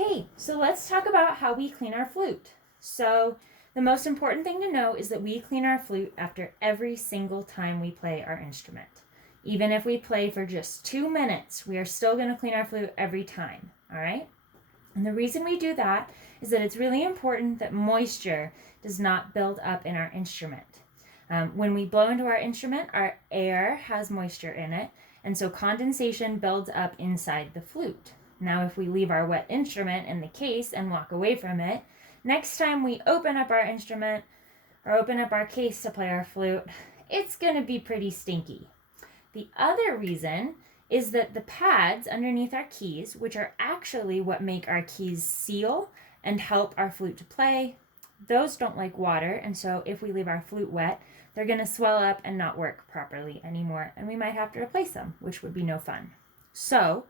Okay, so let's talk about how we clean our flute. So the most important thing to know is that we clean our flute after every single time we play our instrument. Even if we play for just 2 minutes, we are still going to clean our flute every time, all right? And the reason we do that is that it's really important that moisture does not build up in our instrument. When we blow into our instrument, our air has moisture in it, and so condensation builds up inside the flute. Now, if we leave our wet instrument in the case and walk away from it, next time we open up our instrument or open up our case to play our flute, it's going to be pretty stinky. The other reason is that the pads underneath our keys, which are actually what make our keys seal and help our flute to play, those don't like water, and so if we leave our flute wet, they're going to swell up and not work properly anymore, and we might have to replace them, which would be no fun. So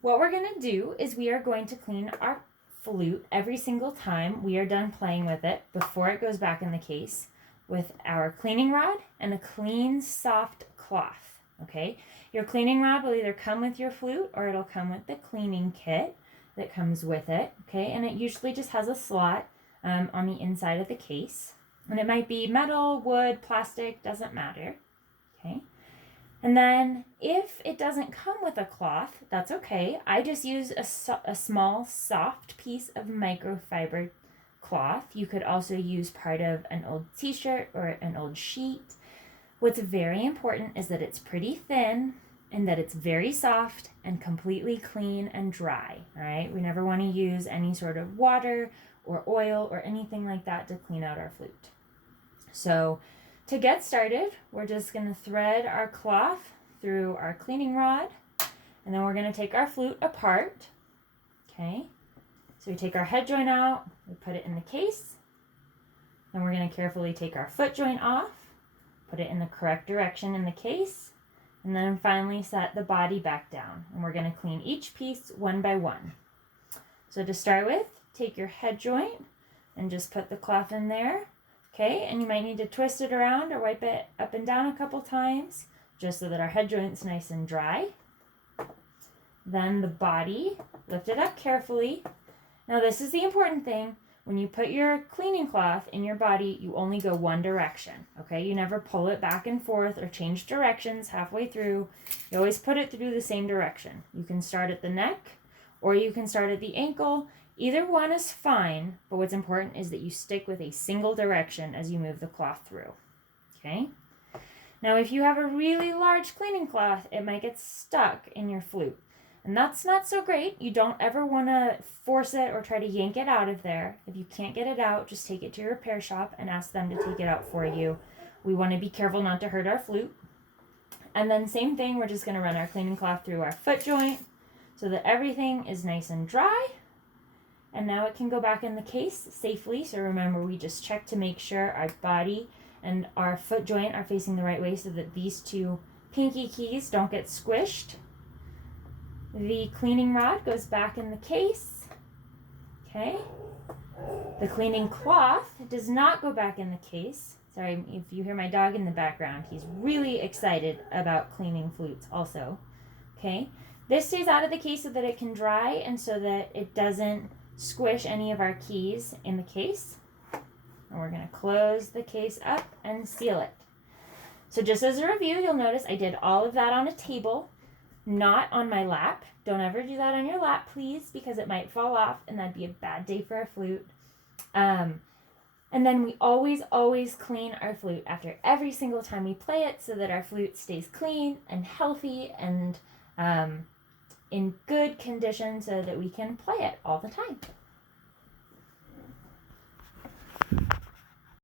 what we're going to do is we are going to clean our flute every single time we are done playing with it before it goes back in the case with our cleaning rod and a clean, soft cloth, okay? Your cleaning rod will either come with your flute or it'll come with the cleaning kit that comes with it, okay? And it usually just has a slot on the inside of the case. And it might be metal, wood, plastic, doesn't matter, okay? And then if it doesn't come with a cloth, that's okay. I just use a small, soft piece of microfiber cloth. You could also use part of an old t-shirt or an old sheet. What's very important is that it's pretty thin and that it's very soft and completely clean and dry, all right? We never want to use any sort of water or oil or anything like that to clean out our flute. So to get started, we're just going to thread our cloth through our cleaning rod, and then we're going to take our flute apart, okay? So we take our head joint out, we put it in the case, then we're going to carefully take our foot joint off, put it in the correct direction in the case, and then finally set the body back down. And we're going to clean each piece one by one. So to start with, take your head joint and just put the cloth in there. Okay, and you might need to twist it around or wipe it up and down a couple times just so that our head joint's nice and dry. Then the body, lift it up carefully. Now this is the important thing. When you put your cleaning cloth in your body, you only go one direction, okay? You never pull it back and forth or change directions halfway through. You always put it through the same direction. You can start at the neck or you can start at the ankle. Either one is fine, but what's important is that you stick with a single direction as you move the cloth through, okay? Now, if you have a really large cleaning cloth, it might get stuck in your flute, and that's not so great. You don't ever want to force it or try to yank it out of there. If you can't get it out, just take it to your repair shop and ask them to take it out for you. We want to be careful not to hurt our flute. And then same thing, we're just going to run our cleaning cloth through our foot joint so that everything is nice and dry. And now it can go back in the case safely. So remember, we just check to make sure our body and our foot joint are facing the right way so that these two pinky keys don't get squished. The cleaning rod goes back in the case. Okay. The cleaning cloth does not go back in the case. Sorry if you hear my dog in the background. He's really excited about cleaning flutes also. Okay. This stays out of the case so that it can dry and so that it doesn't squish any of our keys in the case. And we're going to close the case up and seal it. So just as a review, you'll notice I did all of that on a table, not on my lap. Don't ever do that on your lap, please, because it might fall off and that'd be a bad day for a flute. And then we always clean our flute after every single time we play it so that our flute stays clean and healthy and in good condition so that we can play it all the time.